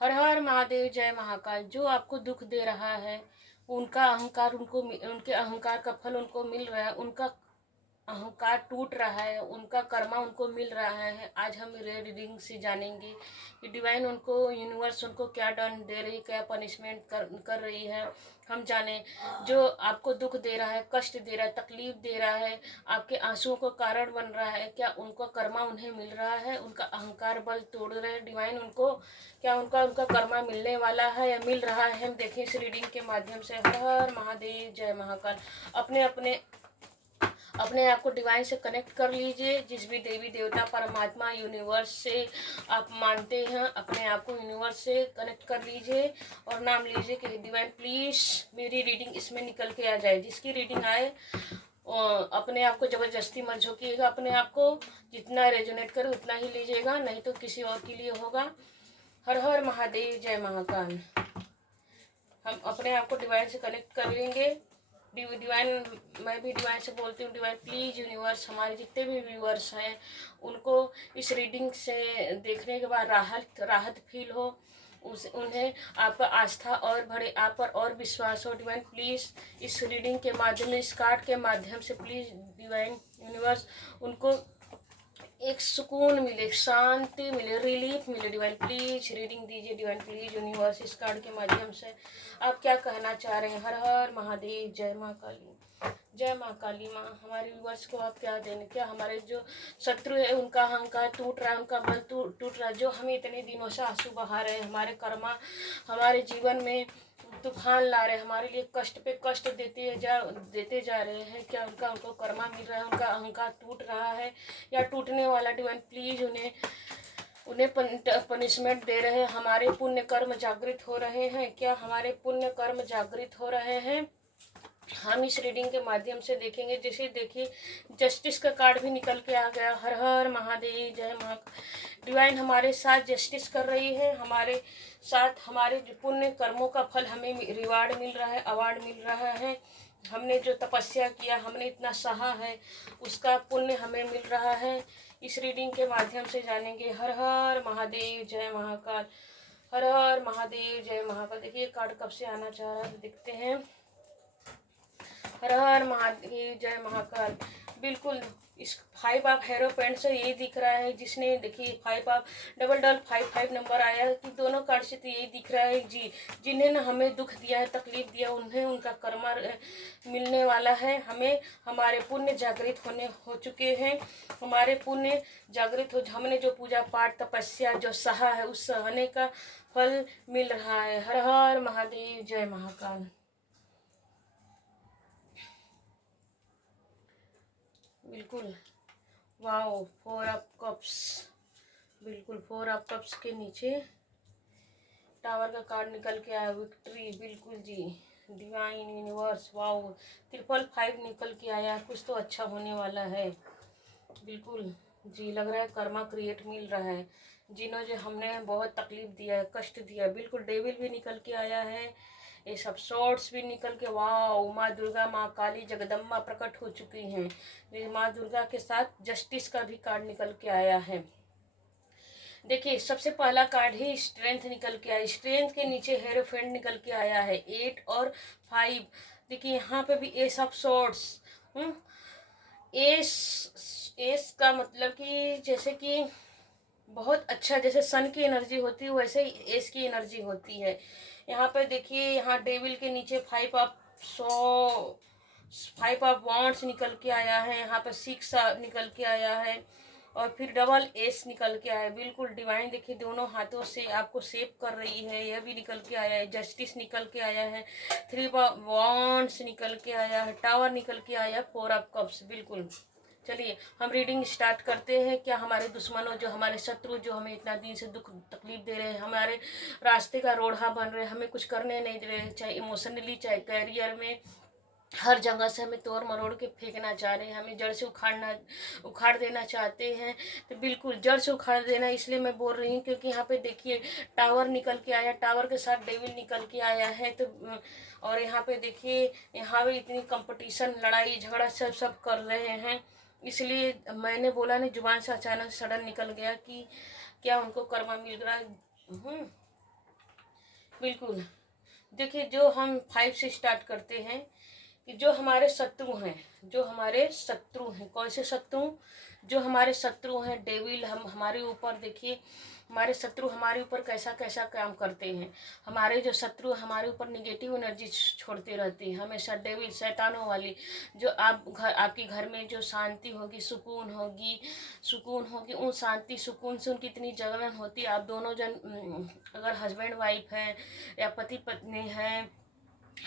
हर हर महादेव, जय महाकाल। जो आपको दुख दे रहा है, उनका अहंकार उनके अहंकार का फल उनको मिल रहा है। उनका अहंकार टूट रहा है, उनका कर्मा उनको मिल रहा है। आज हम रीडिंग से जानेंगे कि डिवाइन उनको, यूनिवर्स उनको क्या दंड दे रही है, क्या पनिशमेंट कर रही है। हम जाने जो आपको दुख दे रहा है, कष्ट दे रहा है, तकलीफ दे रहा है, आपके आंसुओं का कारण बन रहा है, क्या उनका कर्मा उन्हें मिल रहा है? उनका अहंकार बल तोड़ रहे हैं डिवाइन उनको, क्या उनका उनका कर्मा मिलने वाला है या मिल रहा है? हम देखें इस रीडिंग के माध्यम से। हर हर महादेव, जय महाकाल। अपने अपने अपने आप को डिवाइन से कनेक्ट कर लीजिए। जिस भी देवी देवता, परमात्मा, यूनिवर्स से आप मानते हैं, अपने आप को यूनिवर्स से कनेक्ट कर लीजिए और नाम लीजिए कि डिवाइन प्लीज़ मेरी रीडिंग इसमें निकल के आ जाए। जिसकी रीडिंग आए अपने आप को ज़बरदस्ती मत झोंकिएगा। अपने आप को जितना रेजोनेट करे उतना ही लीजिएगा, नहीं तो किसी और के लिए होगा। हर हर महादेव, जय महाकाल। हम अपने आप को डिवाइन से कनेक्ट कर लेंगे। डिवाइन, मैं भी डिवाइन से बोलती हूँ, डिवाइन प्लीज़ यूनिवर्स, हमारे जितने भी व्यूअर्स हैं उनको इस रीडिंग से देखने के बाद राहत फील हो, उन्हें आप पर आस्था और बढ़े, आप पर और विश्वास हो। डिवाइन प्लीज़ इस रीडिंग के माध्यम, इस कार्ड के माध्यम से प्लीज़ डिवाइन यूनिवर्स उनको एक सुकून मिले, शांति मिले, रिलीफ मिले। डिवाइन प्लीज रीडिंग दीजिए। डिवाइन प्लीज यूनिवर्स इस कार्ड के माध्यम से आप क्या कहना चाह रहे हैं? हर हर महादेव, जय माँ काली, जय माँ काली माँ। हमारे व्यूवर्स को आप क्या देने, क्या हमारे जो शत्रु है उनका अहंकार टूट रहा है, उनका बल टूट रहा है, जो हमें इतने दिनों से आंसू बहा रहे हैं, हमारे कर्मा हमारे जीवन में तूफान ला रहे हैं, हमारे लिए कष्ट पे कष्ट देते जा रहे हैं, क्या उनको कर्मा मिल रहा है? उनका अहंकार टूट रहा है या टूटने वाला? डिवाइन प्लीज उन्हें पनिशमेंट दे रहे हैं। हमारे पुण्य कर्म जागृत हो रहे हैं, क्या हमारे पुण्य कर्म जागृत हो रहे हैं? हम इस रीडिंग के माध्यम से देखेंगे। जैसे देखिए जस्टिस का कार्ड भी निकल के आ गया। हर हर महादेव, जय माँ। डिवाइन हमारे साथ जस्टिस कर रही है, हमारे साथ हमारे पुण्य कर्मों का फल हमें रिवार्ड मिल रहा है, अवार्ड मिल रहा है। हमने जो तपस्या किया, हमने इतना सहा है, उसका पुण्य हमें मिल रहा है। इस रीडिंग के माध्यम से जानेंगे। हर हर महादेव, जय महाकाल। हर हर महादेव, जय महाकाल। देखिए कार्ड कब से आना चाह रहा है, देखते हैं। हर हर महादेव, जय महाकाल। बिल्कुल इस 5 ऑफ हेरोपेंट से यही दिख रहा है। जिसने देखिए 5 ऑफ डबल 5 नंबर आया है कि दोनों कार्ड से तो यही दिख रहा है जी, जिन्हें ना हमें दुख दिया है, तकलीफ दिया, उन्हें उनका कर्मा मिलने वाला है। हमें हमारे पुण्य जागृत हो चुके हैं, हमारे पुण्य जागृत हो, हमने जो पूजा पाठ तपस्या जो सहा है उस सहने का फल मिल रहा है। हर हर महादेव, जय महाकाल। बिल्कुल वाओ, 4 ऑफ कप्स। बिल्कुल 4 ऑफ कप्स के नीचे टावर का कार्ड निकल के आया, विक्ट्री। बिल्कुल जी, डिवाइन यूनिवर्स, वाओ। 555 निकल के आया, कुछ तो अच्छा होने वाला है। बिल्कुल जी, लग रहा है कर्मा क्रिएट मिल रहा है। जिन्होंने हमने बहुत तकलीफ दिया है, कष्ट दिया है। बिल्कुल डेविल भी निकल के आया है, ये सब शॉर्ट्स भी निकल के। वाह, माँ दुर्गा, माँ काली, जगदम्बा प्रकट हो चुकी हैं। माँ दुर्गा के साथ जस्टिस का भी कार्ड निकल के आया है। देखिए सबसे पहला कार्ड ही स्ट्रेंथ निकल के आया, स्ट्रेंथ के नीचे हेरोफेंट निकल के आया है, 8 और 5। देखिए यहाँ पे भी एस ऑफ सॉर्ड्स। एस का मतलब कि जैसे कि बहुत अच्छा, जैसे सन की एनर्जी होती है वैसे ही एस की एनर्जी होती है। यहाँ पे देखिए, यहाँ डेविल के नीचे 5 ऑफ वॉन्ड्स निकल के आया है, यहाँ पे 6 निकल के आया है और फिर डबल एस निकल के आया है। बिल्कुल डिवाइन देखिए दोनों हाथों से आपको सेव कर रही है, यह भी निकल के आया है। जस्टिस निकल के आया है, 3 ऑफ वॉन्ड्स निकल के आया है, टावर निकल के आया है, 4 ऑफ कप्स। बिल्कुल चलिए हम रीडिंग स्टार्ट करते हैं। क्या हमारे दुश्मनों, जो हमारे शत्रु, जो हमें इतना दिन से दुख तकलीफ दे रहे हैं, हमारे रास्ते का रोड़ा बन रहे हैं, हमें कुछ करने नहीं दे रहे, चाहे इमोशनली चाहे कैरियर में, हर जगह से हमें तोड़ मरोड़ के फेंकना चाह रहे हैं, हमें जड़ से उखाड़ देना चाहते हैं। तो बिल्कुल जड़ से उखाड़ देना इसलिए मैं बोल रही हूँ क्योंकि यहाँ पे देखिए टावर निकल के आया, टावर के साथ डेविल निकल के आया है। तो और यहाँ पे देखिए, यहाँ भी इतनी कंपटीशन, लड़ाई झगड़ा सब कर रहे हैं। इसलिए मैंने बोला नहीं, जुबान से अचानक सडन निकल गया कि क्या उनको कर्मा मिल रहा है। बिल्कुल। देखिए, जो हम 5 से स्टार्ट करते हैं कि जो हमारे शत्रु हैं, जो हमारे शत्रु हैं, कौन से शत्रु? जो हमारे शत्रु हैं, डेविल हम हमारे ऊपर, देखिए हमारे शत्रु हमारे ऊपर कैसा कैसा काम करते हैं। हमारे जो शत्रु हमारे ऊपर निगेटिव एनर्जी छोड़ते रहते हैं हमेशा, डेविल शैतानों वाली। जो आपके घर में जो शांति होगी, सुकून होगी, उन शांति सुकून से उनकी इतनी जलन होती है। आप दोनों जन अगर हस्बैंड वाइफ हैं या पति पत्नी हैं,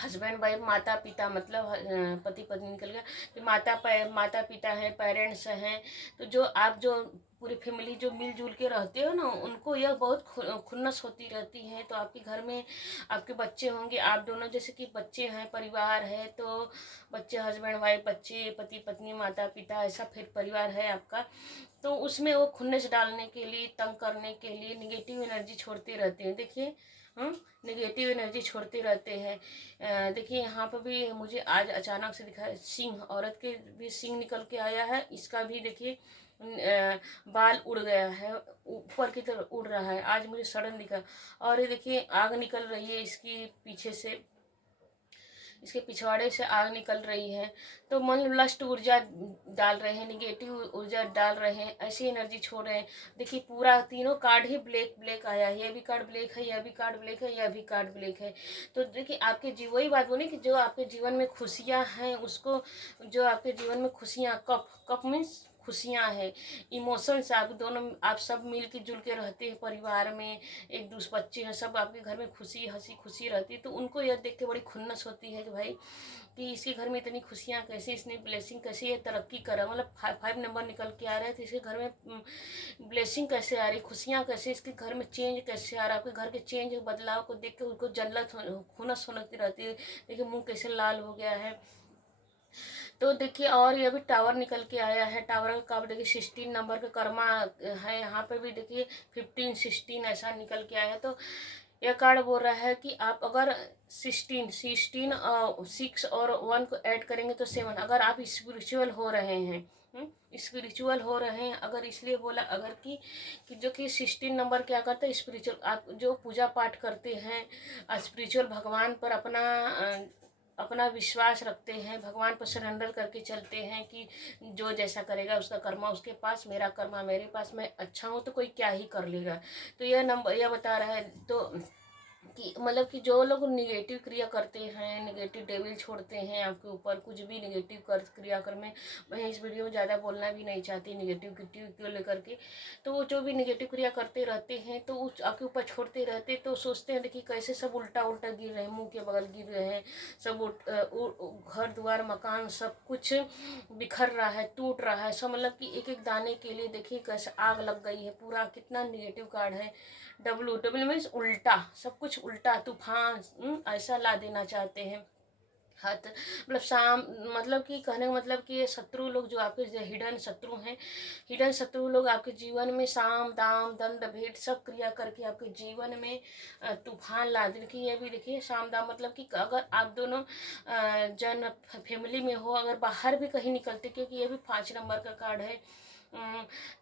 हस्बैंड वाइफ, माता पिता, मतलब पति पत्नी निकल गया कि माता पिता हैं, पेरेंट्स हैं, तो जो पूरी फैमिली जो मिलजुल के रहते हो ना, उनको यह बहुत खुन्नस होती रहती है। तो आपके घर में आपके बच्चे होंगे, आप दोनों जैसे कि बच्चे हैं, परिवार है, तो बच्चे, हस्बैंड वाइफ, बच्चे, पति पत्नी, माता पिता, ऐसा फिर परिवार है आपका। तो उसमें वो खुन्नस डालने के लिए, तंग करने के लिए निगेटिव एनर्जी छोड़ते रहते हैं। देखिए, निगेटिव एनर्जी छोड़ते रहते हैं। देखिए, यहाँ पर भी मुझे आज अचानक से दिखा सिंह, औरत के भी सिंह निकल के आया है। इसका भी देखिए बाल उड़ गया है, ऊपर की तरफ उड़ रहा है, आज मुझे सडन दिखा। और ये देखिए आग निकल रही है इसकी पीछे से, इसके पिछवाड़े से आग निकल रही है। तो मन लस्ट ऊर्जा डाल रहे हैं, निगेटिव ऊर्जा डाल रहे हैं, ऐसी एनर्जी छोड़ रहे हैं। देखिए पूरा तीनों कार्ड ही ब्लैक ब्लैक आया है, यह भी कार्ड ब्लैक है, यह भी कार्ड ब्लैक है, यह भी कार्ड ब्लैक है। तो देखिए आपके वही बात बोली कि जो आपके जीवन में खुशियाँ हैं उसको, जो आपके जीवन में खुशियाँ, कप मीन्स खुशियाँ हैं, इमोशंस, आप दोनों, आप सब मिल के जुल के रहते हैं परिवार में, एक दूसरे बच्चे हैं, सब आपके घर में खुशी हंसी खुशी रहती है। तो उनको यह देख के बड़ी खुन्नस होती है कि भाई कि इसके घर में इतनी खुशियाँ कैसे, इसने ब्लेसिंग कैसे, ये तरक्की करा, मतलब 5 नंबर निकल के आ रहे हैं, तो इसके घर में ब्लेसिंग कैसे आ रही, खुशियाँ कैसे, इसके घर में चेंज कैसे आ रहा है। आपके घर के चेंज बदलाव को देख के उनको जन्नत खुनस होती रहती है। देखिए मुँह कैसे लाल हो गया है। तो देखिए, और ये भी टावर निकल के आया है। टावर का कार्ड देखिए 16 नंबर का कर्मा है। यहाँ पे भी देखिए 15 16 ऐसा निकल के आया है। तो यह कार्ड बोल रहा है कि आप अगर 16 6 और 1 को ऐड करेंगे तो 7, अगर आप स्पिरिचुअल हो रहे हैं, स्पिरिचुअल हो रहे हैं, अगर इसलिए बोला अगर कि जो कि 16 नंबर क्या करता है, स्पिरिचुअल, आप जो पूजा पाठ करते हैं, स्पिरिचुअल, भगवान पर अपना विश्वास रखते हैं, भगवान पर सरेंडर करके चलते हैं कि जो जैसा करेगा उसका कर्मा उसके पास, मेरा कर्मा मेरे पास, मैं अच्छा हूँ तो कोई क्या ही कर लेगा। तो यह नंबर यह बता रहा है तो कि मतलब कि जो लोग निगेटिव क्रिया करते हैं, निगेटिव डेविल छोड़ते हैं आपके ऊपर, कुछ भी निगेटिव क्रिया कर में, मैं इस वीडियो में ज़्यादा बोलना भी नहीं चाहती निगेटिव को लेकर के। तो वो जो भी निगेटिव क्रिया करते रहते हैं तो उस आपके ऊपर छोड़ते रहते, तो सोचते हैं देखिए कैसे सब उल्टा उल्टा गिर रहे हैं, मुंह के बगल गिर रहे हैं, सब घर द्वार मकान सब कुछ बिखर रहा है, टूट रहा है सब, मतलब कि एक एक दाने के लिए देखिए कैसे आग लग गई है। पूरा कितना निगेटिव कार्ड है। डब्ल्यू मीन्स उल्टा, सब कुछ उल्टा, तूफान ऐसा ला देना चाहते हैं। हाथ मतलब शाम, मतलब कि कहने का मतलब कि ये शत्रु लोग जो आपके हिडन शत्रु हैं, हिडन शत्रु लोग आपके जीवन में साम दाम दंड भेंट सब क्रिया करके आपके जीवन में तूफान ला दे। कि ये भी देखिए साम दाम मतलब कि अगर आप दोनों जन फैमिली में हो, अगर बाहर भी कहीं निकलते, क्योंकि ये भी 5 नंबर का कार्ड है।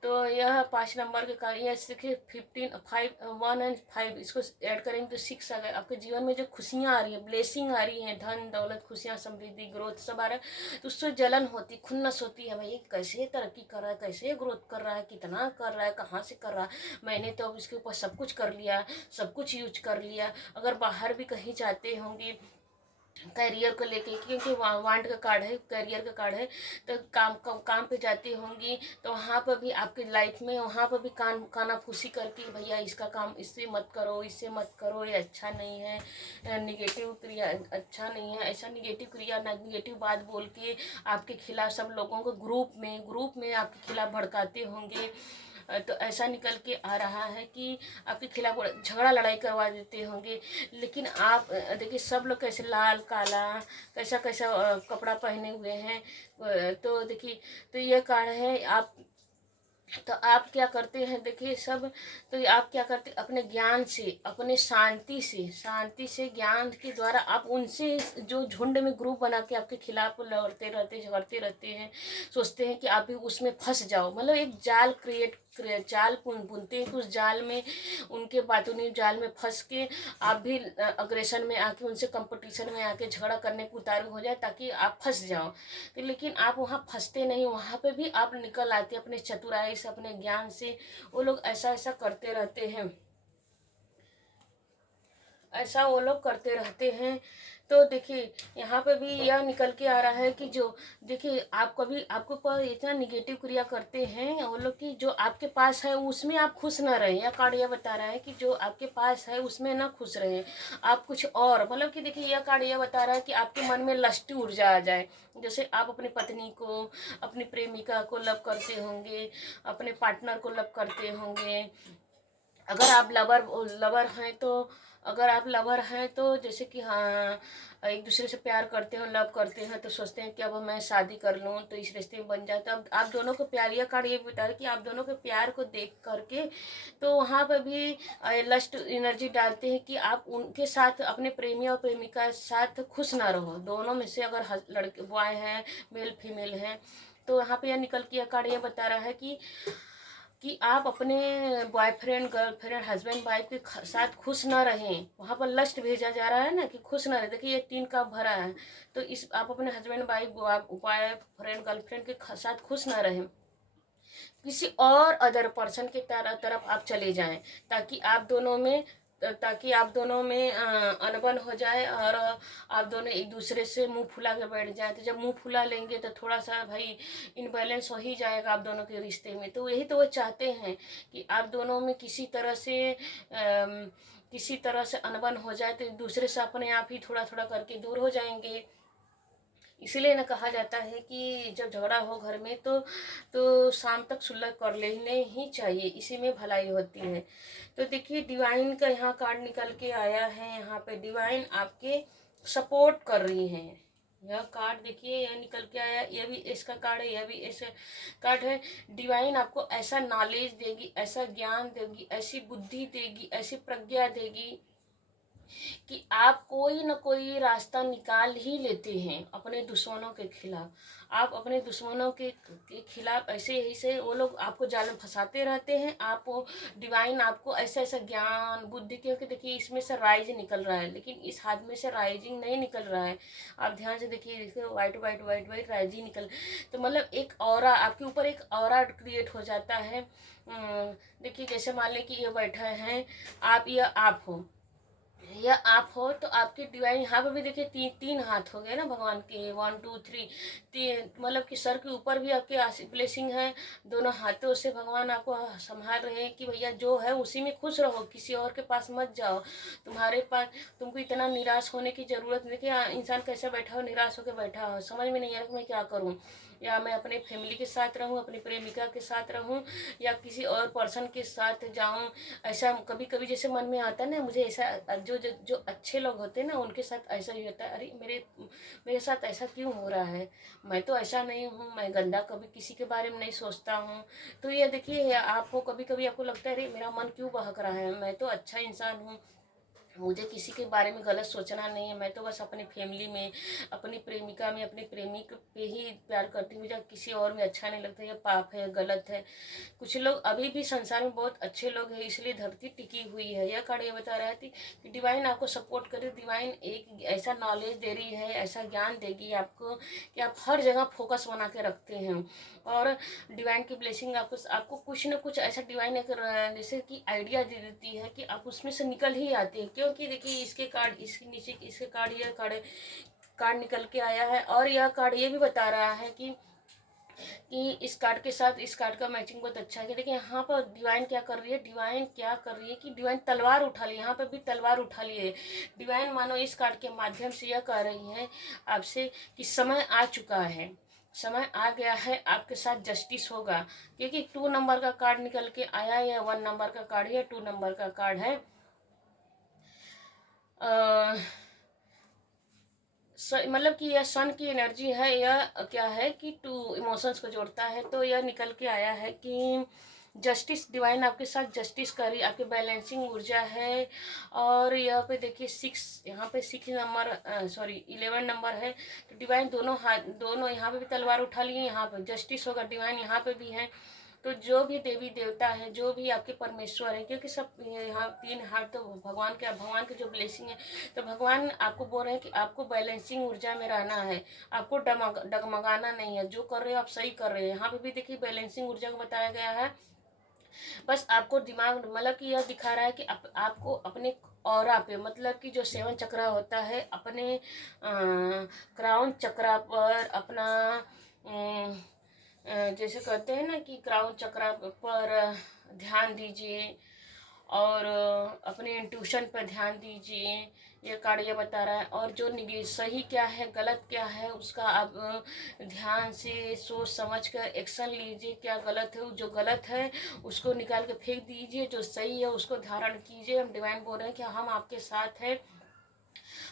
तो यह 5 नंबर के कार्ड, यह देखिए 15 5 1 एंड 5, इसको ऐड करेंगे तो 6 आ गए। आपके जीवन में जो खुशियाँ आ रही है, ब्लेसिंग आ रही है, धन दौलत, खुशियाँ, समृद्धि, ग्रोथ सब आ रहा है, तो उससे जलन होती, खुन्नस होती है, भाई कैसे तरक्की कर रहा है, कैसे ग्रोथ कर रहा है, कितना कर रहा है, कहाँ से कर रहा है, मैंने तो अब इसके ऊपर सब कुछ कर लिया, सब कुछ यूज कर लिया। अगर बाहर भी कहीं जाते होंगे करियर को लेके, क्योंकि वांड का कार्ड है, करियर का कार्ड है, तो काम पे जाती होंगी, तो वहाँ पर भी आपकी लाइफ में वहाँ पर भी कानाफूसी करके भैया इसका काम इससे मत करो, इससे मत करो, ये अच्छा नहीं है, निगेटिव क्रिया अच्छा नहीं है, ऐसा निगेटिव क्रिया निगेटिव बात बोल के आपके खिलाफ सब लोगों को ग्रुप में आपके खिलाफ भड़काते होंगे। तो ऐसा निकल के आ रहा है कि आपके खिलाफ झगड़ा लड़ाई करवा देते होंगे। लेकिन आप देखिए सब लोग कैसे लाल काला कैसा कैसा कपड़ा पहने हुए हैं। तो देखिए, तो ये कार्ड है। आप क्या करते हैं देखिए सब, तो आप क्या करते अपने ज्ञान से, अपने शांति से ज्ञान के द्वारा आप उनसे जो झुंड में ग्रुप बना के आपके खिलाफ लड़ते रहते, झगड़ते रहते हैं, सोचते हैं कि आप भी उसमें फंस जाओ, मतलब एक जाल क्रिएट जाल बुनते हैं कि उस जाल में उनके बातूनी जाल में फंस के आप भी अग्रेशन में आके उनसे कंपटीशन में आके झगड़ा करने को उतारू हो जाए ताकि आप फंस जाओ। तो लेकिन आप वहाँ फंसते नहीं, वहाँ पे भी आप निकल आते अपने चतुराई से, अपने ज्ञान से। वो लोग ऐसा ऐसा करते रहते हैं, ऐसा वो लोग करते रहते हैं। तो देखिए यहाँ पे भी यह निकल के आ रहा है कि जो देखिए आप कभी आपको पर इतना निगेटिव क्रिया करते हैं वो लोग कि जो आपके पास है उसमें आप खुश ना रहें। यह कार्ड यह बता रहा है कि जो आपके पास है उसमें ना खुश रहें, आप कुछ और मतलब कि देखिए यह कार्ड यह बता रहा है कि आपके मन में लस्टी ऊर्जा आ जाए। जैसे आप अपनी पत्नी को, अपनी प्रेमिका को लव करते होंगे, अपने पार्टनर को लव करते होंगे। अगर आप लवर हैं तो, अगर आप लवर हैं तो जैसे कि हाँ एक दूसरे से प्यार करते हो, लव करते हैं, तो सोचते हैं कि अब मैं शादी कर लूँ तो इस रिश्ते में बन जाए। तो अब आप दोनों को प्यार, यह कार्ड ये बता रहा है कि आप दोनों के प्यार को देख करके तो वहाँ पर भी लस्ट एनर्जी डालते हैं कि आप उनके साथ, अपने प्रेमी और प्रेमिका के साथ खुश ना रहो। दोनों में से अगर लड़के बॉय हैं, मेल फीमेल हैं, तो यहाँ पे यह निकल के यह कार्ड ये बता रहा है कि आप अपने बॉयफ्रेंड, गर्लफ्रेंड, हस्बैंड वाइफ के साथ खुश ना रहें। वहाँ पर लस्ट भेजा जा रहा है ना कि खुश ना रहे। देखिए ये 3 कप भरा है, तो इस आप अपने हस्बैंड वाइफ, बॉयफ्रेंड, गर्लफ्रेंड के साथ खुश ना रहें, किसी और अदर पर्सन के तरफ आप चले जाएं ताकि आप दोनों में अनबन हो जाए और आप दोनों एक दूसरे से मुंह फुला के बैठ जाए। तो जब मुंह फुला लेंगे तो थोड़ा सा भाई इनबैलेंस हो ही जाएगा आप दोनों के रिश्ते में। तो यही तो वो चाहते हैं कि आप दोनों में किसी तरह से अनबन हो जाए, तो एक दूसरे से अपने आप ही थोड़ा थोड़ा करके दूर हो जाएंगे। इसीलिए ना कहा जाता है कि जब झगड़ा हो घर में तो शाम तक सुलह कर लेने ही चाहिए, इसी में भलाई होती है। तो देखिए डिवाइन का यहाँ कार्ड निकल के आया है। यहाँ पे डिवाइन आपके सपोर्ट कर रही है। यह कार्ड देखिए यह निकल के आया, यह भी इसका कार्ड है, यह भी इसका कार्ड है। डिवाइन आपको ऐसा नॉलेज देगी, ऐसा ज्ञान देगी, ऐसी बुद्धि देगी, ऐसी प्रज्ञा देगी कि आप कोई न कोई रास्ता निकाल ही लेते हैं अपने दुश्मनों के खिलाफ। आप अपने दुश्मनों के खिलाफ ऐसे ही से वो लोग आपको जाल में फंसाते रहते हैं। आप डिवाइन आपको ऐसा ऐसा ज्ञान बुद्धि, क्योंकि देखिए इसमें से राइज निकल रहा है, लेकिन इस हाथ में से राइजिंग नहीं निकल रहा है। आप ध्यान से देखिए, white white white white rising निकल, तो मतलब एक ऑरा आपके ऊपर, एक ऑरा क्रिएट हो जाता है। देखिए जैसे मान लें कि ये बैठा है आप, या आप हो, या आप हो, तो आपके डिवाइन यहाँ पे भी देखिए तीन हाथ हो गए ना भगवान के, 1 2 3 तीन, मतलब कि सर के ऊपर भी आपके ब्लेसिंग है। दोनों हाथों से भगवान आपको संभाल रहे हैं कि भैया जो है उसी में खुश रहो, किसी और के पास मत जाओ। तुम्हारे पास, तुमको इतना निराश होने की जरूरत नहीं। कि इंसान कैसे बैठा हो, निराश होकर बैठा हो, समझ में नहीं आ रहा कि मैं क्या करूँ, या मैं अपने फैमिली के साथ रहूँ, अपनी प्रेमिका के साथ रहूँ, या किसी और पर्सन के साथ जाऊँ। ऐसा कभी कभी जैसे मन में आता है ना, मुझे ऐसा जो अच्छे लोग होते हैं ना उनके साथ ऐसा ही होता है, अरे मेरे साथ ऐसा क्यों हो रहा है, मैं तो ऐसा नहीं हूँ, मैं गंदा कभी किसी के बारे में नहीं सोचता हूँ। तो ये देखिए आपको कभी कभी आपको लगता है अरे मेरा मन क्यों बहक रहा है, मैं तो अच्छा इंसान हूँ, मुझे किसी के बारे में गलत सोचना नहीं है, मैं तो बस अपनी फैमिली में, अपनी प्रेमिका में, अपने प्रेमिक पे ही प्यार करती हूँ, मुझे किसी और में अच्छा नहीं लगता, ये पाप है, गलत है। कुछ लोग अभी भी संसार में बहुत अच्छे लोग हैं, इसलिए धरती टिकी हुई है। यह कार्ड ये बता रहा थी कि डिवाइन आपको सपोर्ट करे, डिवाइन एक ऐसा नॉलेज दे रही है, ऐसा ज्ञान देगी आपको कि आप हर जगह फोकस बना के रखते हैं। और डिवाइन की ब्लेसिंग आपको कुछ न कुछ ऐसा डिवाइन एक जैसे कि आइडिया दे देती है कि आप उसमें से निकल ही आते हैं। क्योंकि देखिए इसके कार्ड, इसके नीचे इसके कार्ड, यह कार्ड निकल के आया है। और यह कार्ड ये भी बता रहा है कि इस कार्ड के साथ इस कार्ड का मैचिंग बहुत अच्छा है। देखिए यहाँ पर डिवाइन क्या कर रही है, डिवाइन क्या कर रही है कि डिवाइन तलवार उठा ली, यहाँ पर भी तलवार उठा ली है डिवाइन। मानो इस कार्ड के माध्यम से यह कह रही है आपसे कि समय आ चुका है, समय आ गया है, आपके साथ जस्टिस होगा। क्योंकि 2 नंबर का कार्ड निकल के आया, या 1 नंबर का कार्ड है, 2 नंबर का कार्ड है। मतलब कि यह सन की एनर्जी है, यह क्या है कि 2 इमोशंस को जोड़ता है। तो यह निकल के आया है कि जस्टिस, डिवाइन आपके साथ जस्टिस करी, आपकी बैलेंसिंग ऊर्जा है। और यहाँ पे देखिए 6, यहाँ पे 6 नंबर, सॉरी 11 नंबर है। तो डिवाइन दोनों हाथ, दोनों यहाँ पे भी तलवार उठा लिए, यहाँ पे जस्टिस होगा, डिवाइन यहाँ पे भी है। तो जो भी देवी देवता है, जो भी आपके परमेश्वर हैं, क्योंकि सब यहाँ 3 हाथ तो भगवान के जो ब्लेसिंग है, तो भगवान आपको बोल रहे हैं कि आपको बैलेंसिंग ऊर्जा में रहना है, आपको डगमगाना नहीं है, जो कर रहे हो आप सही कर रहे हैं। यहाँ पे भी देखिए बैलेंसिंग ऊर्जा को बताया गया है। बस आपको दिमाग मतलब कि यह दिखा रहा है कि आपको अपने ऑरा पे, मतलब कि जो 7 चक्रा होता है, अपने क्राउन चक्रा पर अपना जैसे कहते हैं ना कि क्राउन चक्रा पर ध्यान दीजिए और अपने इंट्यूशन पर ध्यान दीजिए। ये कार्ड ये बता रहा है। और जो सही क्या है गलत क्या है उसका आप ध्यान से सोच समझ कर एक्शन लीजिए। क्या गलत है, जो गलत है उसको निकाल के फेंक दीजिए, जो सही है उसको धारण कीजिए। हम डिवाइन बोल रहे हैं कि हम आपके साथ हैं,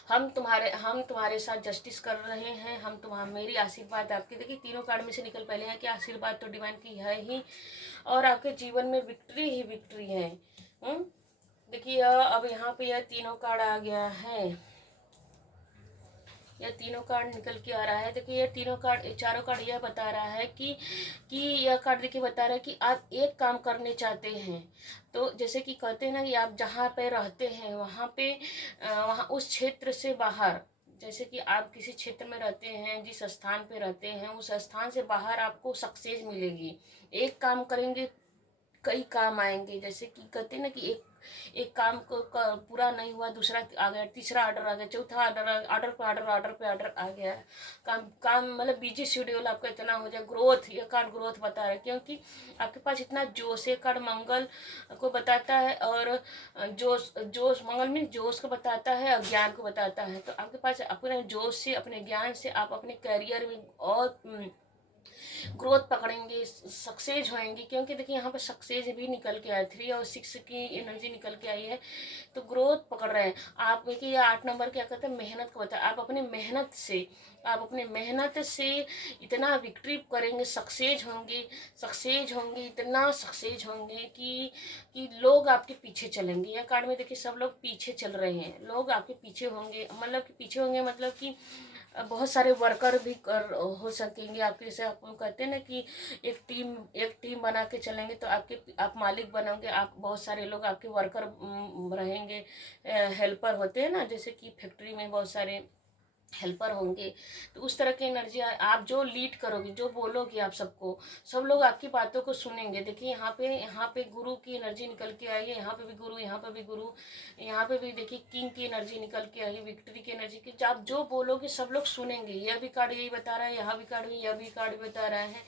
हम तुम्हारे साथ जस्टिस कर रहे हैं, मेरी आशीर्वाद आपके। देखिए तीनों कार्ड में से निकल पहले हैं कि आशीर्वाद तो डिवाइन की है ही, और आपके जीवन में विक्ट्री ही विक्ट्री है। देखिए अब यहाँ पे यह तीनों कार्ड आ गया है, यह तीनों कार्ड निकल के आ रहा है। देखिए ये तीनों कार्ड, चारों कार्ड यह बता रहा है कि यह कार्ड देखिए बता रहा है कि आप एक काम करने चाहते हैं। तो जैसे कि कहते हैं ना कि आप जहाँ पे रहते हैं वहाँ पे वहाँ उस क्षेत्र से बाहर, जैसे कि आप किसी क्षेत्र में रहते हैं, जिस स्थान पे रहते हैं उस स्थान से बाहर आपको सक्सेस मिलेगी। एक काम करेंगे कई काम आएंगे। जैसे कि कहते हैं ना कि एक काम को पूरा नहीं हुआ, दूसरा आ गया, तीसरा ऑर्डर आ गया, चौथा ऑर्डर, ऑर्डर पे ऑर्डर, ऑर्डर पे ऑर्डर आ गया। काम मतलब बिजी शेड्यूल आपका इतना हो जाए। ग्रोथ, ये कार्ड ग्रोथ बता रहा है, क्योंकि आपके पास इतना जोश है। कार्ड मंगल को बताता है, और जोश मंगल में जोश को बताता है और ज्ञान को बताता है। तो आपके पास अपने जोश से, अपने ज्ञान से आप अपने करियर में और ग्रोथ पकड़ेंगे, सक्सेस होएंगे। क्योंकि देखिए यहाँ पे सक्सेस भी निकल के आया, 3 और 6 की एनर्जी निकल के आई है, तो ग्रोथ पकड़ रहे हैं आप। देखिए 8 नंबर क्या कहते हैं, मेहनत को बताया। आप अपनी मेहनत से इतना विक्ट्री करेंगे, सक्सेस होंगे, इतना सक्सेस होंगे कि लोग आपके पीछे चलेंगे। यह कार्ड में देखिए सब लोग पीछे चल रहे हैं, लोग आपके पीछे होंगे, मतलब कि पीछे होंगे मतलब कि बहुत सारे वर्कर भी हो सकेंगे आपके। जैसे आप कहते हैं ना कि एक टीम बना के चलेंगे, तो आप मालिक बनोगे, आप बहुत सारे लोग आपके वर्कर रहेंगे। हेल्पर होते हैं ना, जैसे कि फैक्ट्री में बहुत सारे हेल्पर होंगे। तो उस तरह की एनर्जी आप जो लीड करोगे, जो बोलोगे आप सबको, सब लोग आपकी बातों को सुनेंगे। देखिए यहाँ पे गुरु की एनर्जी निकल के आई है, यहाँ पे भी गुरु, यहाँ पे भी गुरु, यहाँ पे भी देखिए किंग की एनर्जी निकल के आई है, विक्ट्री की एनर्जी की। आप जो बोलोगे सब लोग सुनेंगे। यह भी कार्ड यही बता रहा है, यहाँ भी कार्ड यह भी कार्ड बता रहा है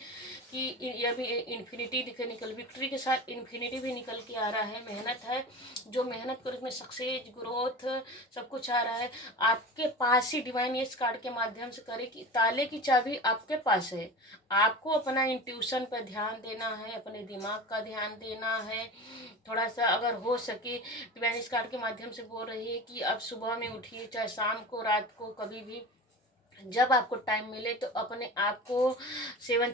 कि यह भी इन्फिनिटी दिखे निकल, विक्ट्री के साथ इन्फिनिटी भी निकल के आ रहा है। मेहनत है, जो मेहनत करो उसमें सक्सेस, ग्रोथ सब कुछ आ रहा है आपके पास ही। डिवाइन इस कार्ड के माध्यम से करे कि ताले की चाबी आपके पास है। आपको अपना इंट्यूशन पर ध्यान देना है, अपने दिमाग का ध्यान देना है थोड़ा सा, अगर हो सके। डिवाइन इस कार्ड के माध्यम से बोल रही है कि आप सुबह में उठिए, चाहे शाम को, रात को, कभी भी जब आपको टाइम मिले, तो अपने आप को 7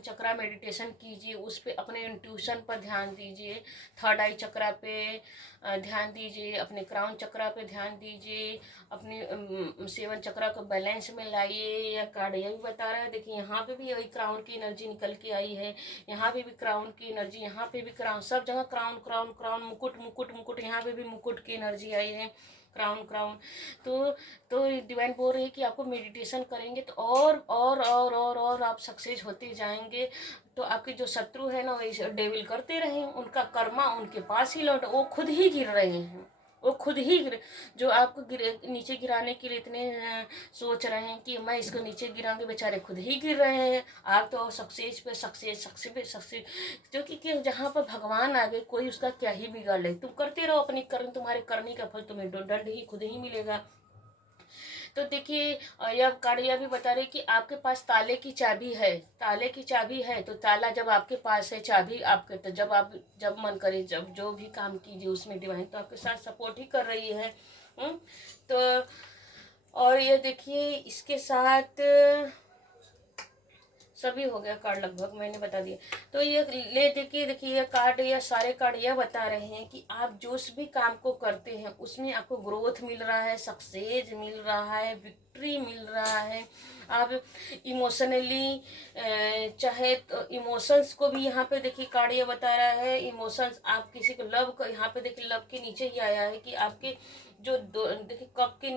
चक्रा मेडिटेशन कीजिए, उस पर अपने इंट्यूशन पर ध्यान दीजिए। 3rd आई चक्रा पे ध्यान दीजिए, अपने क्राउन चक्रा पे ध्यान दीजिए, अपने 7 चक्रा को बैलेंस में लाइए। यह कार्ड यह भी बता रहा है। देखिए यहाँ पे भी यही क्राउन की एनर्जी निकल के आई है, यहाँ पे भी क्राउन की एनर्जी, यहाँ पे भी क्राउन, सब जगह क्राउन क्राउन क्राउन, मुकुट मुकुट मुकुट, यहाँ पे भी मुकुट की एनर्जी आई है, क्राउन क्राउन। तो डिवाइन बोल रही है कि आपको मेडिटेशन करेंगे तो और आप सक्सेस होते जाएंगे। तो आपके जो शत्रु है ना, वो डेविल करते रहे, उनका कर्मा उनके पास ही लौट, वो खुद ही गिर रहे हैं, वो खुद ही जो आपको नीचे गिराने के लिए इतने सोच रहे हैं कि मैं इसको नीचे गिराऊंगे, बेचारे खुद ही गिर रहे हैं। आप तो सक्सेस पे सक्सेस, क्योंकि जहाँ पर भगवान आ गए, कोई उसका क्या ही बिगाड़ ले। तुम करते रहो अपनी कर्म, तुम्हारे करने का फल तुम्हें दंड ही खुद ही मिलेगा। तो देखिए यह कार्ड यह भी बता रहे कि आपके पास ताले की चाबी है, तो ताला जब आपके पास है, चाबी आपके, तो जब मन करे, जब जो भी काम कीजिए उसमें डिवाइन तो आपके साथ सपोर्ट ही कर रही है। तो और ये देखिए इसके साथ सभी हो गया कार्ड लगभग, मैंने बता दिया। तो ये ले देखिए, देखिए ये कार्ड, ये सारे कार्ड ये बता रहे हैं कि आप जो भी काम को करते हैं उसमें आपको ग्रोथ मिल रहा है, सक्सेस मिल रहा है, विक्ट्री मिल रहा है। आप इमोशनली, चाहे तो इमोशंस को भी यहाँ पे देखिए कार्ड ये बता रहा है, इमोशंस आप किसी को लव को, यहाँ पे देखिए लव के नीचे ही आया है कि आपके जो देखिए कप के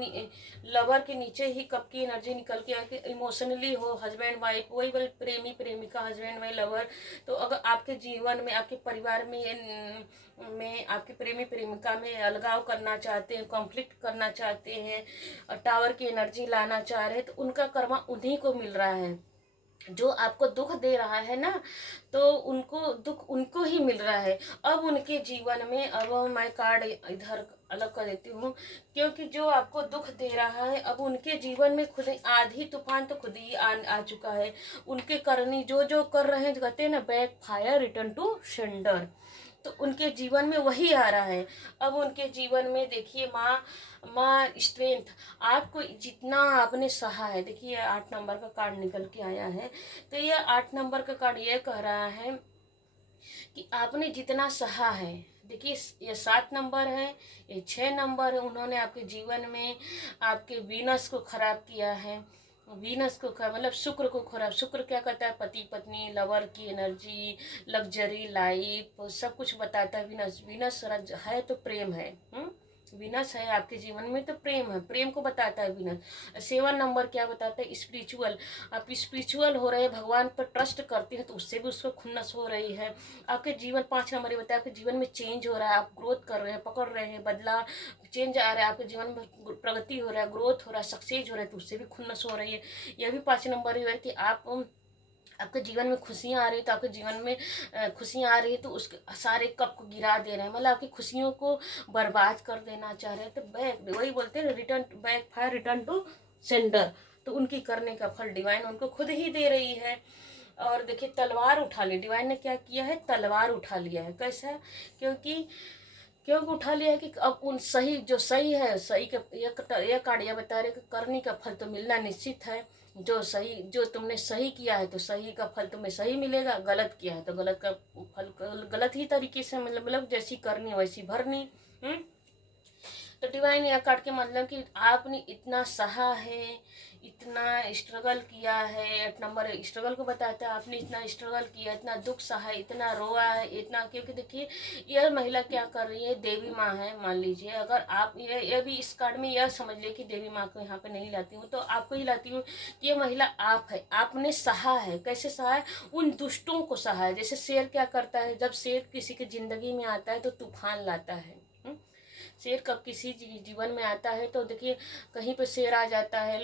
लवर के नीचे ही कप की एनर्जी निकल के आके इमोशनली हो, हस्बैंड वाइफ, वही बोले प्रेमी प्रेमिका, हस्बैंड वाइफ, लवर। तो अगर आपके जीवन में, आपके परिवार में में आपके प्रेमी प्रेमिका में अलगाव करना चाहते हैं, कॉन्फ्लिक्ट करना चाहते हैं, और टावर की एनर्जी लाना चाह रहे हैं, तो उनका कर्मा उन्हीं को मिल रहा है। जो आपको दुख दे रहा है ना, तो उनको दुख उनको ही मिल रहा है। अब उनके जीवन में, अब मैं कार्ड इधर अलग कर देती हूँ, क्योंकि जो आपको दुख दे रहा है अब उनके जीवन में खुद ही आधी तूफान तो खुद ही आ चुका है। उनके करनी जो जो कर रहे हैं, कहते हैं ना, backfire return to sender, तो उनके जीवन में वही आ रहा है। अब उनके जीवन में देखिए माँ, माँ स्ट्रेंथ, आपको जितना आपने सहा है, देखिए 8 नंबर का कार्ड निकल के आया है। तो ये 8 नंबर का कार्ड ये कह रहा है कि आपने जितना सहा है, देखिए ये 7 नंबर है, ये 6 नंबर है, उन्होंने आपके जीवन में आपके वीनस को खराब किया है। वीनस को मतलब शुक्र को खराब, शुक्र क्या कहता है, पति पत्नी, लवर की एनर्जी, लग्जरी लाइफ, सब कुछ बताता है वीनस। वीनस है तो प्रेम है, वीनस है आपके जीवन में तो प्रेम है, प्रेम को बताता है वीनस। 7 नंबर क्या बताता है, स्पिरिचुअल, आप स्पिरिचुअल हो रहे हैं, भगवान पर ट्रस्ट करते हैं, तो उससे भी उसको खुन्नस हो रही है। आपके जीवन 5 नंबर ये बताया, आपके जीवन में चेंज हो रहा है, आप ग्रोथ कर रहे हैं, पकड़ रहे हैं, बदलाव, चेंज आ रहा है, आपके जीवन में प्रगति हो रहा है, ग्रोथ हो रहा है, सक्सेस हो रहा है, तो उससे भी खुन्नस हो रही है। यह भी 5 नंबर है कि आपके जीवन में खुशियाँ आ रही है, तो आपके जीवन में खुशियाँ आ रही है, तो उसके सारे कप को गिरा दे रहे हैं, मतलब आपकी खुशियों को बर्बाद कर देना चाह रहे हैं। तो बैक, वही बोलते हैं return backfire return to sender, तो उनकी करने का फल डिवाइन उनको खुद ही दे रही है। और देखिए तलवार उठा ली, डिवाइन ने क्या किया है, तलवार उठा लिया है। कैसा, क्योंकि क्योंकि उठा लिया है कि अब उन सही, जो सही है, सही के ये कार्ड ये बता रहे कि करने का फल तो मिलना निश्चित है। जो सही, जो तुमने सही किया है तो सही का फल तुम्हें सही मिलेगा, गलत किया है तो गलत का फल गलत ही तरीके से, मतलब जैसी करनी वैसी भरनी। तो डिवाइन या कार्ड के मतलब कि आपने इतना सहा है, इतना स्ट्रगल किया है। 8 नंबर स्ट्रगल को बताता है, आपने इतना स्ट्रगल किया, इतना दुख सहा, इतना रोआ है, इतना, क्योंकि देखिए यह महिला क्या कर रही है, देवी माँ है मान लीजिए। अगर आप ये भी इस कार्ड में यह समझ लिए कि देवी माँ को यहाँ पे नहीं लाती हूँ, तो आपको ही लाती हूँ कि ये महिला आप है, आपने सहा है। कैसे सहा है, उन दुष्टों को सहा है। जैसे शेर क्या करता है, जब शेर किसी की जिंदगी में आता है तो तूफान लाता है। शेर कब किसी जीवन में आता है तो देखिए कहीं पे शेर आ जाता है,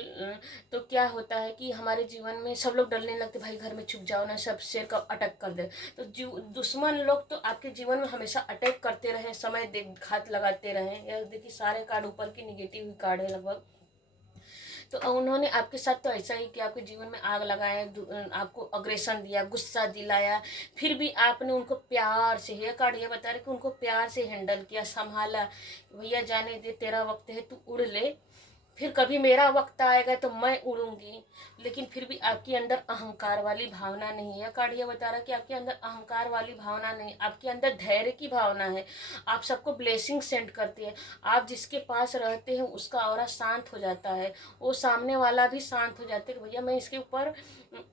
तो क्या होता है कि हमारे जीवन में सब लोग डरने लगते, भाई घर में छुप जाओ ना, सब शेर का अटैक कर दे। तो दुश्मन लोग तो आपके जीवन में हमेशा अटैक करते रहे, समय घात लगाते रहे। यह देखिए सारे कार्ड ऊपर की निगेटिव ही कार्ड है लगभग। तो उन्होंने आपके साथ तो ऐसा ही कि आपके जीवन में आग लगाया, आपको अग्रेशन दिया, गुस्सा दिलाया, फिर भी आपने उनको प्यार से, ये कार्ड ये बता रहे कि उनको प्यार से हैंडल किया, संभाला। भैया जाने दे, तेरा वक्त है, तू उड़ ले, फिर कभी मेरा वक्त आएगा तो मैं उड़ूंगी। लेकिन फिर भी आपके अंदर अहंकार वाली भावना नहीं है। कार्ड ये बता रहा है कि आपके अंदर अहंकार वाली भावना नहीं, आपके अंदर धैर्य की भावना है। आप सबको ब्लेसिंग सेंड करती है, आप जिसके पास रहते हैं उसका ऑरा शांत हो जाता है, वो सामने वाला भी शांत हो जाता है कि भैया मैं इसके ऊपर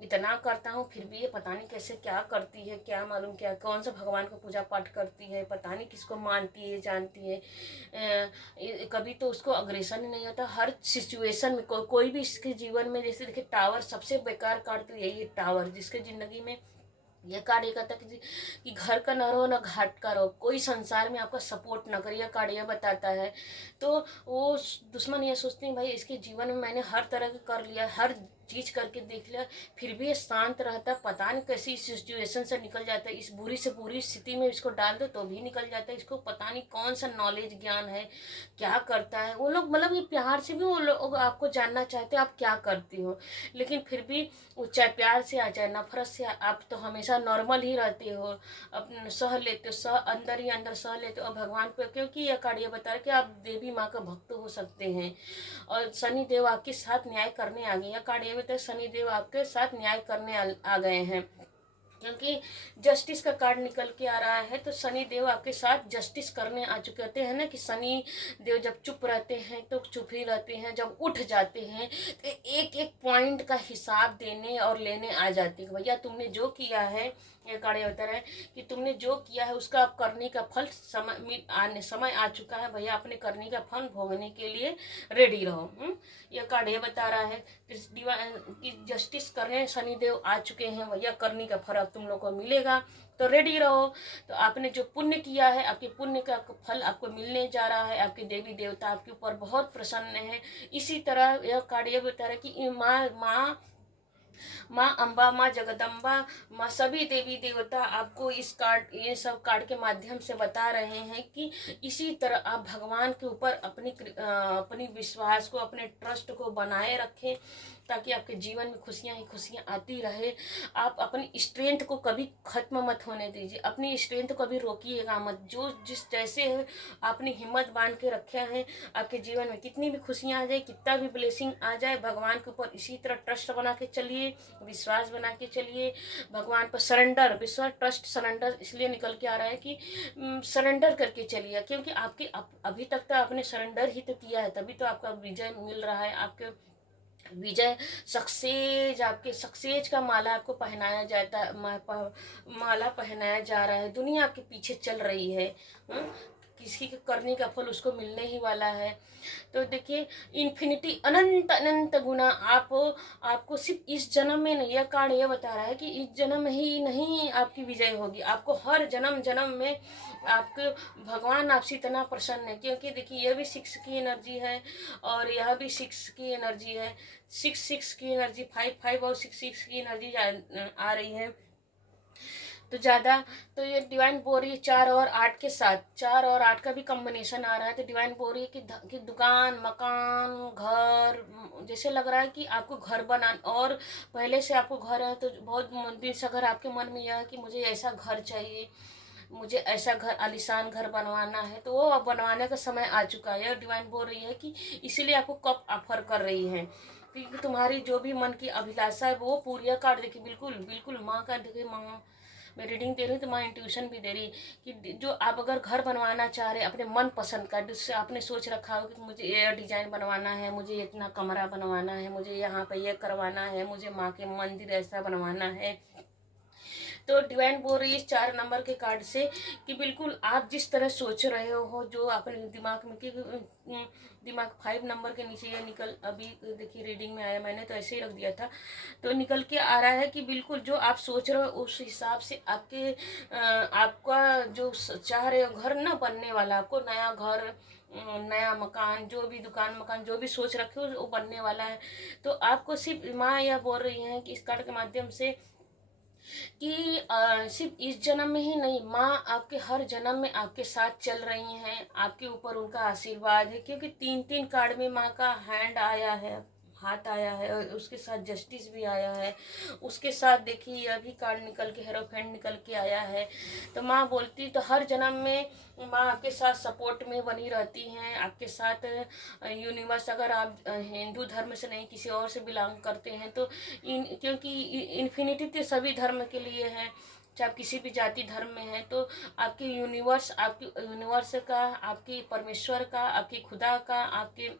इतना करता हूँ फिर भी ये पता नहीं कैसे क्या करती है, क्या मालूम क्या कौन सा भगवान को पूजा पाठ करती है, पता नहीं किसको मानती है, जानती है। कभी तो उसको अग्रेशन ही नहीं होता हर सिचुएशन में। कोई भी इसके जीवन में, जैसे देखिए टावर, सबसे बेकार कार्ड तो यही है टावर, जिसके ज़िंदगी में यह कार्ड ये कहता है कि घर का न रहो न घाट का रहो, कोई संसार में आपका सपोर्ट न करे, यह कार्ड यह बताता है। तो वो दुश्मन ये सोचते हैं भाई इसके जीवन में मैंने हर तरह का कर लिया, हर चीज़ करके देख लिया, फिर भी ये शांत रहता है, पता नहीं कैसी सिचुएशन से निकल जाता है, इस बुरी से बुरी स्थिति में इसको डाल दो तो भी निकल जाता है। इसको पता नहीं कौन सा नॉलेज ज्ञान है, क्या करता है वो लोग, मतलब ये प्यार से भी वो लोग आपको जानना चाहते हैं आप क्या करती हो, लेकिन फिर भी वो चाहे प्यार से आ चाहे नफरत से, आप तो हमेशा नॉर्मल ही रहते हो, अपने सह लेते हो, सह अंदर ही अंदर सह लेते हो भगवान को, क्योंकि यह कार्ड ये बता रहा है कि आप देवी माँ का भक्त हो सकते हैं और शनि देव आपके साथ न्याय करने आ गए। यह कार्ड ये देवता शनिदेव आपके साथ न्याय करने आ गए हैं, क्योंकि जस्टिस का कार्ड निकल के आ रहा है। तो शनि देव आपके साथ जस्टिस करने आ चुके होते हैं ना, कि शनि देव जब चुप रहते हैं तो चुप ही रहते हैं, जब उठ जाते हैं तो एक एक पॉइंट का हिसाब देने और लेने आ जाते हैं। भैया तुमने जो किया है, ये कार्ड बता रहा है कि तुमने जो किया है उसका अब करने का फल समय आ चुका है। भैया अपने करने का फल भोगने के लिए रेडी रहो। यह कार्ड ये बता रहा है कि जस्टिस करने शनिदेव आ चुके हैं भैया, करने का फल तुम लोग को मिलेगा, तो रेडी रहो। तो आपने जो पुण्य किया है, आपके पुण्य का फल आपको मिलने जा रहा है। आपके देवी देवता आपके ऊपर बहुत प्रसन्न है। इसी तरह यह कार्ड ये बता रहा है कि माँ अम्बा, माँ जगदम्बा, माँ सभी देवी देवता आपको ये सब कार्ड के माध्यम से बता रहे हैं कि इसी तरह आप भगवान के ऊपर अपनी विश्वास को, अपने ट्रस्ट को बनाए रखें, ताकि आपके जीवन में खुशियां ही खुशियां आती रहे। आप अपनी स्ट्रेंथ को कभी खत्म मत होने दीजिए, अपनी स्ट्रेंथ को कभी रोकिएगा मत। जो जिस जैसे आपने हिम्मत बांध के रखे हैं, आपके जीवन में कितनी भी खुशियां आ जाए, कितना भी ब्लेसिंग आ जाए, भगवान के ऊपर इसी तरह ट्रस्ट बना के चलिए, विश्वास बना के चलिए। भगवान पर सरेंडर, विश्वास, ट्रस्ट, सरेंडर इसलिए निकल के आ रहा है कि सरेंडर करके चलिए, क्योंकि आपके अभी तक तो आपने सरेंडर ही तो किया है, तभी तो आपका विजय मिल रहा है। आपके विजय सक्सेज, आपके सक्सेज का माला आपको पहनाया जाता है, माला पहनाया जा रहा है। दुनिया आपके पीछे चल रही है। किसी के करने का फल उसको मिलने ही वाला है। तो देखिए, इन्फिनिटी, अनंत अनंत गुना आपको सिर्फ इस जन्म में नहीं, यह कार्ड ये बता रहा है कि इस जन्म ही नहीं आपकी विजय होगी, आपको हर जन्म जन्म में आपके भगवान आपसे इतना प्रसन्न है। क्योंकि देखिए, यह भी 6 की एनर्जी है और यह भी 6 की एनर्जी है। 6 की एनर्जी, 5 और 6 की एनर्जी आ रही है। तो ज़्यादा, तो ये डिवाइन बोल रही है 4 और 8 के साथ, 4 और 8 का भी कॉम्बिनेशन आ रहा है। तो डिवाइन बोल रही है कि दुकान, मकान, घर, जैसे लग रहा है कि आपको घर बना, और पहले से आपको घर है तो बहुत दिन से अगर आपके मन में यह है कि मुझे ऐसा घर चाहिए, मुझे ऐसा घर, आलीशान घर बनवाना है, तो वो अब बनवाने का समय आ चुका है। डिवाइन बोल रही है कि इसीलिए आपको कप ऑफर कर रही है, क्योंकि तुम्हारी जो भी मन की अभिलाषा है वो पूरी कर देखिए। बिल्कुल बिल्कुल माँ का देखिए, माँ मैं रीडिंग दे रही हूँ तो माँ इंट्यूशन भी दे रही है कि जो आप अगर घर बनवाना चाह रहे अपने मन पसंद का, जिससे आपने सोच रखा हो कि मुझे ये डिजाइन बनवाना है, मुझे इतना कमरा बनवाना है, मुझे यहाँ पे ये करवाना है, मुझे माँ के मंदिर ऐसा बनवाना है, तो डिवाइन बोल रही है 4 नंबर के कार्ड से कि बिल्कुल आप जिस तरह सोच रहे हो, जो अपने दिमाग में, कि दिमाग 5 नंबर के नीचे ये निकल, अभी देखिए रीडिंग में आया, मैंने तो ऐसे ही रख दिया था, तो निकल के आ रहा है कि बिल्कुल जो आप सोच रहे हो उस हिसाब से आपका जो चाह रहे हो घर ना बनने वाला, आपको नया घर, नया मकान, जो भी दुकान मकान जो भी सोच रखे हो वो बनने वाला है। तो आपको सिर्फ माँ यह बोल रही हैं कि इस कार्ड के माध्यम से कि सिर्फ इस जन्म में ही नहीं, माँ आपके हर जन्म में आपके साथ चल रही हैं, आपके ऊपर उनका आशीर्वाद है। क्योंकि 3 कार्ड में माँ का हैंड आया है, हाथ आया है, और उसके साथ जस्टिस भी आया है। उसके साथ देखिए यह भी कार्ड निकल के, हेरोफेंट निकल के आया है। तो माँ बोलती, तो हर जन्म में माँ आपके साथ सपोर्ट में बनी रहती हैं, आपके साथ यूनिवर्स, अगर आप हिंदू धर्म से नहीं किसी और से बिलोंग करते हैं तो क्योंकि इन्फिनिटी तो सभी धर्म के लिए है, चाहे आप किसी भी जाति धर्म में हैं, तो आपके यूनिवर्स का, आपकी परमेश्वर का, आपकी खुदा का, आपके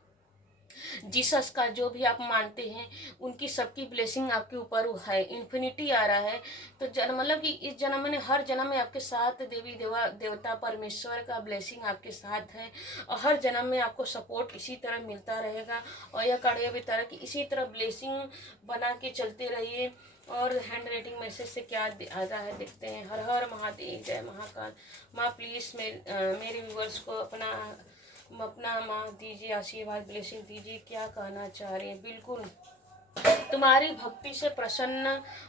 जीसस का, जो भी आप मानते हैं, उनकी सबकी ब्लेसिंग आपके ऊपर है। इन्फिनिटी आ रहा है। तो मतलब कि इस जन्म में, हर जन्म में आपके साथ देवी देवता परमेश्वर का ब्लेसिंग आपके साथ है, और हर जन्म में आपको सपोर्ट इसी तरह मिलता रहेगा। और यह कार्य भी तरह की इसी तरह ब्लेसिंग बना के चलते रहिए। और हैंड राइटिंग मैसेज से क्या आता है देखते हैं। हर हर महादेव, जय महाकाल। माँ प्लीज़ मेरे व्यूवर्स को अपना माँ दीजिए, आशीर्वाद, ब्लेसिंग दीजिए, क्या कहना चाह रही हैं। बिल्कुल तुम्हारी भक्ति से प्रसन्न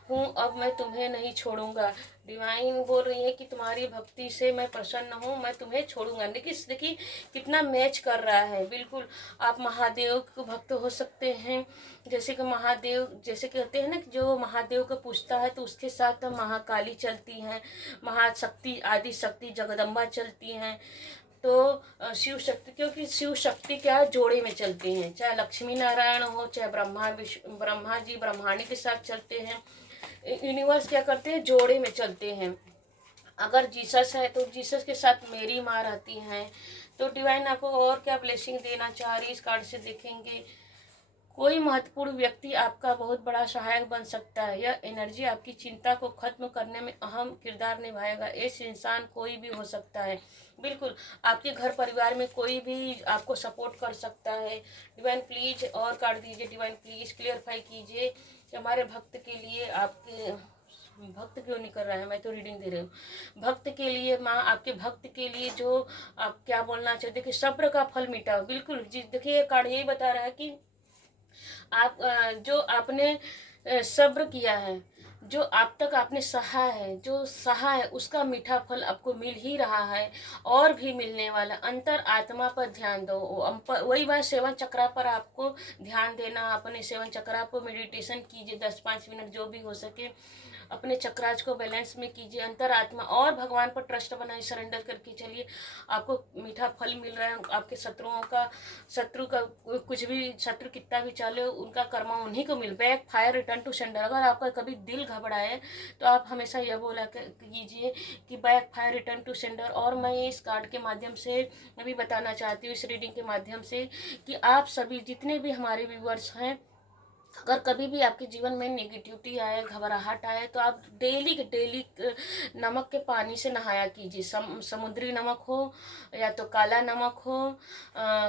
हूँ, अब मैं तुम्हें नहीं छोड़ूंगा। डिवाइन बोल रही है कि तुम्हारी भक्ति से मैं प्रसन्न हूँ, मैं तुम्हें छोड़ूंगा। देखिए कितना मैच कर रहा है। बिल्कुल आप महादेव के भक्त हो सकते हैं, जैसे कि महादेव, जैसे कहते हैं ना कि जो महादेव को पूजता है तो उसके साथ महाकाली चलती हैं, महाशक्ति, आदि शक्ति, जगदम्बा चलती हैं। तो शिव शक्ति, क्योंकि शिव शक्ति क्या है, जोड़े में चलते हैं, चाहे लक्ष्मी नारायण हो, चाहे ब्रह्मा जी ब्रह्माणी के साथ चलते हैं। यूनिवर्स क्या करते हैं, जोड़े में चलते हैं। अगर जीसस है तो जीसस के साथ मेरी माँ रहती हैं। तो डिवाइन आपको और क्या ब्लेसिंग देना चाह रही है, इस कार्ड से देखेंगे। कोई महत्वपूर्ण व्यक्ति आपका बहुत बड़ा सहायक बन सकता है। यह एनर्जी आपकी चिंता को खत्म करने में अहम किरदार निभाएगा। ऐसे इंसान कोई भी हो सकता है। बिल्कुल, आपके घर परिवार में कोई भी आपको सपोर्ट कर सकता है। डिवाइन प्लीज और कार्ड दीजिए। डिवाइन प्लीज क्लियरफाई कीजिए कि हमारे भक्त के लिए, आपके भक्त क्यों नहीं कर रहा है, मैं तो रीडिंग दे रही हूँ। भक्त के लिए माँ, आपके भक्त के लिए जो आप क्या बोलना चाहते कि सब्र का फल मीठा। बिल्कुल जी, देखिए ये कार्ड यही बता रहा है कि आप जो आपने सब्र किया है, जो आप तक आपने सहा है, जो सहा है उसका मीठा फल आपको मिल ही रहा है और भी मिलने वाला। अंतर आत्मा पर ध्यान दो। वही बात, सेवन चक्रा पर आपको ध्यान देना। अपने सेवन चक्रा पर मेडिटेशन कीजिए 10-5 मिनट जो भी हो सके। अपने चक्राज को बैलेंस में कीजिए। अंतर आत्मा और भगवान पर ट्रस्ट बनाए, सरेंडर करके चलिए। आपको मीठा फल मिल रहा है। आपके शत्रु का कुछ भी, शत्रु कितना भी चाले, उनका कर्मा उन्हीं को मिल। Backfire return to sender. अगर आपका कभी दिल घबराए तो आप हमेशा यह बोला कीजिए कि backfire return to sender. और मैं इस कार्ड के माध्यम से अभी बताना चाहती हूँ, इस रीडिंग के माध्यम से, कि आप सभी जितने भी हमारे व्यूअर्स हैं, अगर कभी भी आपके जीवन में नेगेटिविटी आए, घबराहट आए, तो आप डेली के डेली नमक के पानी से नहाया कीजिए। समुद्री नमक हो या तो काला नमक हो,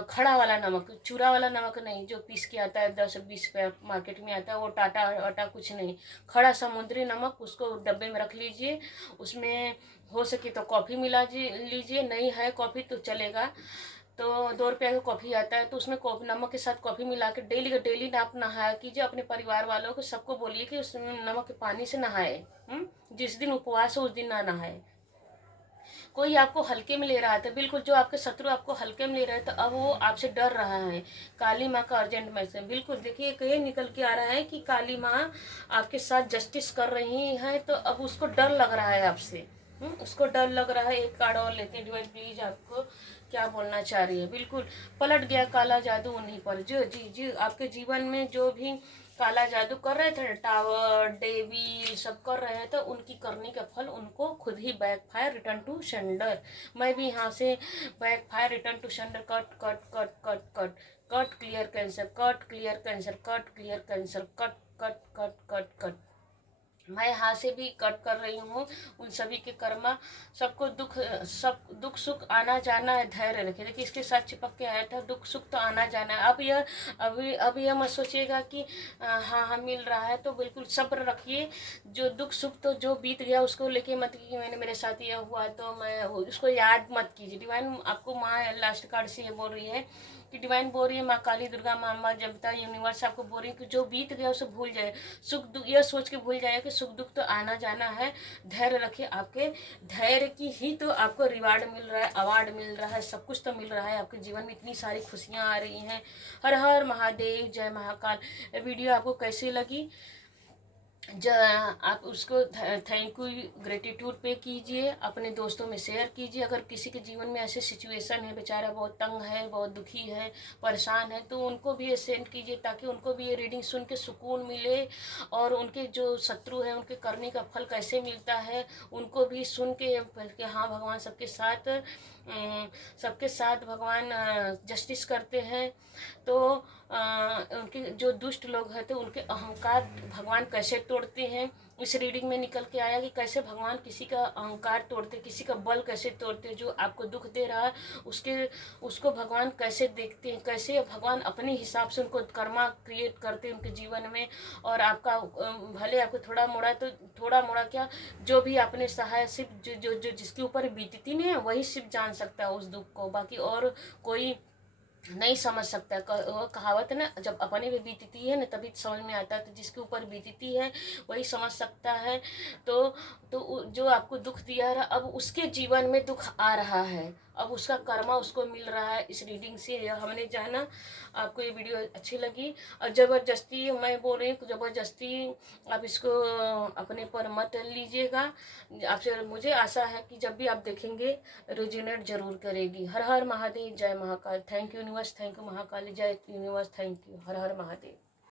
खड़ा वाला नमक, चूरा वाला नमक नहीं जो पीस के आता है 10-20 रुपये मार्केट में आता है, वो टाटा वाटा कुछ नहीं, खड़ा समुद्री नमक, उसको डब्बे में रख लीजिए। उसमें हो सके तो कॉफ़ी मिला लीजिए, नहीं है कॉफ़ी तो चलेगा, तो 2 रुपये का कॉफ़ी आता है, तो उसमें नमक के साथ कॉफ़ी मिला के डेली का डेली आप नहाया कीजिए। अपने परिवार वालों को सबको बोलिए कि उस नमक के पानी से नहाए। जिस दिन उपवास हो उस दिन ना नहाए। कोई आपको हल्के में ले रहा था, बिल्कुल जो आपके शत्रु आपको हल्के में ले रहे थे, अब वो आपसे डर रहा है। काली माँ का अर्जेंट मैसेज, बिल्कुल देखिए ये निकल के आ रहा है कि काली माँ आपके साथ जस्टिस कर रही है, तो अब उसको डर लग रहा है आपसे। उसको डर लग रहा है। एक कार्ड और लेते हैं। डिवाइन प्लीज आपको क्या बोलना चाह रही है। बिल्कुल, पलट गया काला जादू उन्हीं पर। जो जी आपके जीवन में जो भी काला जादू कर रहे थे, टावर डेवी सब कर रहे हैं, तो उनकी करने का फल उनको खुद ही backfire return to sender. मैं भी यहाँ से backfire return to sender, cut cut cut cut cut cut clear cancer, cut clear cancer, cut clear cancer, cut cut cut cut cut. मैं यहाँ से भी कट कर रही हूँ उन सभी के कर्मा। सबको दुख सुख आना जाना है, धैर्य रखे। देखिए इसके साथ चिपक के आया था, दुख सुख तो आना जाना है। अब यह मत सोचिएगा कि हाँ हाँ मिल रहा है, तो बिल्कुल सब्र रखिए। जो दुख सुख तो जो बीत गया उसको लेके मत कि मैंने मेरे साथ यह हुआ तो मैं उसको याद मत कीजिए। डिवाइन आपको माँ लास्ट कार्ड से ये बोल रही है कि डिवाइन बोल रही है, माँ काली दुर्गा माँ जगता यूनिवर्स आपको बोल रही है कि जो बीत गया उसे भूल जाए। सुख दुख यह सोच के भूल जाए कि सुख दुख तो आना जाना है। धैर्य रखिए। आपके धैर्य की ही तो आपको रिवार्ड मिल रहा है, अवार्ड मिल रहा है, सब कुछ तो मिल रहा है। आपके जीवन में इतनी सारी खुशियाँ आ रही हैं। हर हर महादेव, जय महाकाल। वीडियो आपको कैसी लगी, आप उसको थैंक यू ग्रेटिट्यूड पे कीजिए, अपने दोस्तों में शेयर कीजिए। अगर किसी के जीवन में ऐसे सिचुएशन है, बेचारा बहुत तंग है, बहुत दुखी है, परेशान है, तो उनको भी ये सेंड कीजिए ताकि उनको भी ये रीडिंग सुन के सुकून मिले। और उनके जो शत्रु हैं उनके करने का फल कैसे मिलता है उनको भी सुन के हाँ भगवान सबके साथ भगवान जस्टिस करते हैं। तो उनके जो दुष्ट लोग हैं तो उनके अहंकार भगवान कैसे तोड़ते हैं, इस रीडिंग में निकल के आया कि कैसे भगवान किसी का अहंकार तोड़ते, किसी का बल कैसे तोड़ते। जो आपको दुख दे रहा है उसको भगवान कैसे देखते हैं, कैसे भगवान अपने हिसाब से उनको कर्मा क्रिएट करते हैं उनके जीवन में। और आपका भले आपको थोड़ा मोड़ा क्या, जो भी आपने सहाय, सिर्फ जो जिसके ऊपर बीतती नहीं है वही सिर्फ जान सकता है उस दुख को। बाकी और कोई नहीं समझ सकता है। वो कहावत है ना, जब अपने पे बीतती है ना तभी समझ में आता है। तो जिसके ऊपर बीतती है वही समझ सकता है। तो जो आपको दुख दिया रहा, अब उसके जीवन में दुख आ रहा है, अब उसका कर्मा उसको मिल रहा है। इस रीडिंग से यह हमने जाना। आपको ये वीडियो अच्छी लगी, और ज़बरदस्ती मैं बोल रही हूँ, ज़बरदस्ती आप इसको अपने पर मत लीजिएगा। आपसे मुझे आशा है कि जब भी आप देखेंगे रेजोनेट जरूर करेगी। हर हर महादेव, जय Mahakal. Thank you universe, thank you Mahakali, जय यूनिवर्स, थैंक यू। हर हर महादेव।